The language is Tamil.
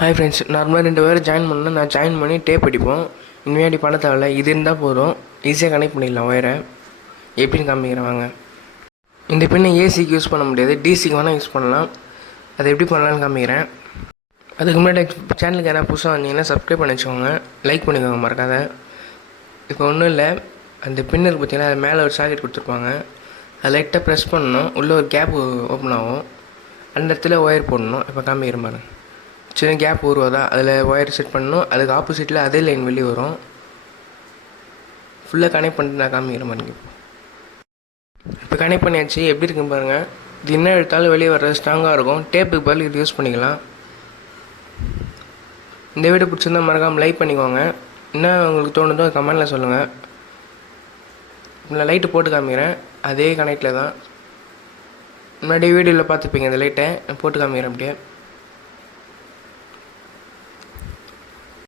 ஹாய் ஃப்ரெண்ட்ஸ், நார்மலாக 2 பேர் ஜாயின் பண்ணால் நான் ஜாயின் பண்ணி டேப் அடிப்போம். இனிமேடி பண்ண தேவையில்ல, இது இருந்தால் போதும். ஈஸியாக கனெக்ட் பண்ணிடலாம் ஒயரை. எப்படின்னு காமிக்கிறேன் வாங்க. இந்த பின்னை ஏசிக்கு யூஸ் பண்ண முடியாது, டிசிக்கு வேணால் யூஸ் பண்ணலாம். அதை எப்படி பண்ணலான்னு காமிக்கிறேன். அதுக்கு முன்னாடி சேனலுக்கு யாராவது புதுசாக வந்தீங்கன்னா சப்ஸ்கிரைப் பண்ணி வச்சுக்கோங்க, லைக் பண்ணிக்கோங்க மறக்காத. இப்போ ஒன்றும் இல்லை, அந்த பின்னர் பார்த்தீங்கன்னா அது மேலே ஒரு சாக்கெட் கொடுத்துருப்பாங்க. அதை லைட்டாக ப்ரெஸ் பண்ணணும், உள்ளே ஒரு கேப் ஓப்பன் ஆகும். அந்த இடத்துல ஒயர் போடணும். இப்போ காமிக்கிறேன் பாருங்க. சின்ன கேப் உருவாதா, அதில் ஒயர் செட் பண்ணணும். அதுக்கு ஆப்போசிட்டில் அதே லைன் வெளியே வரும். ஃபுல்லாக கனெக்ட் பண்ணிட்டு நான் காமிக்கிறேன் பாருங்க. இப்போ கனெக்ட் பண்ணியாச்சு. எப்படி இருக்குன்னு பாருங்கள். இது என்ன எடுத்தாலும் வெளியே வர்றது ஸ்ட்ராங்காக இருக்கும். டேப்புக்கு பதில் இது யூஸ் பண்ணிக்கலாம். இந்த வீடியோ பிடிச்சிருந்தா மறக்காமல் லைக் பண்ணிக்கோங்க. என்ன உங்களுக்கு தோணுதோ கமெண்டில் சொல்லுங்கள். நான் லைட்டு போட்டு காமிக்கிறேன். அதே கனெக்டில் தான் முன்னாடி வீடியோவில் பார்த்துப்பீங்க. இந்த லைட்டை போட்டு காமிக்கிறேன் அப்படியே.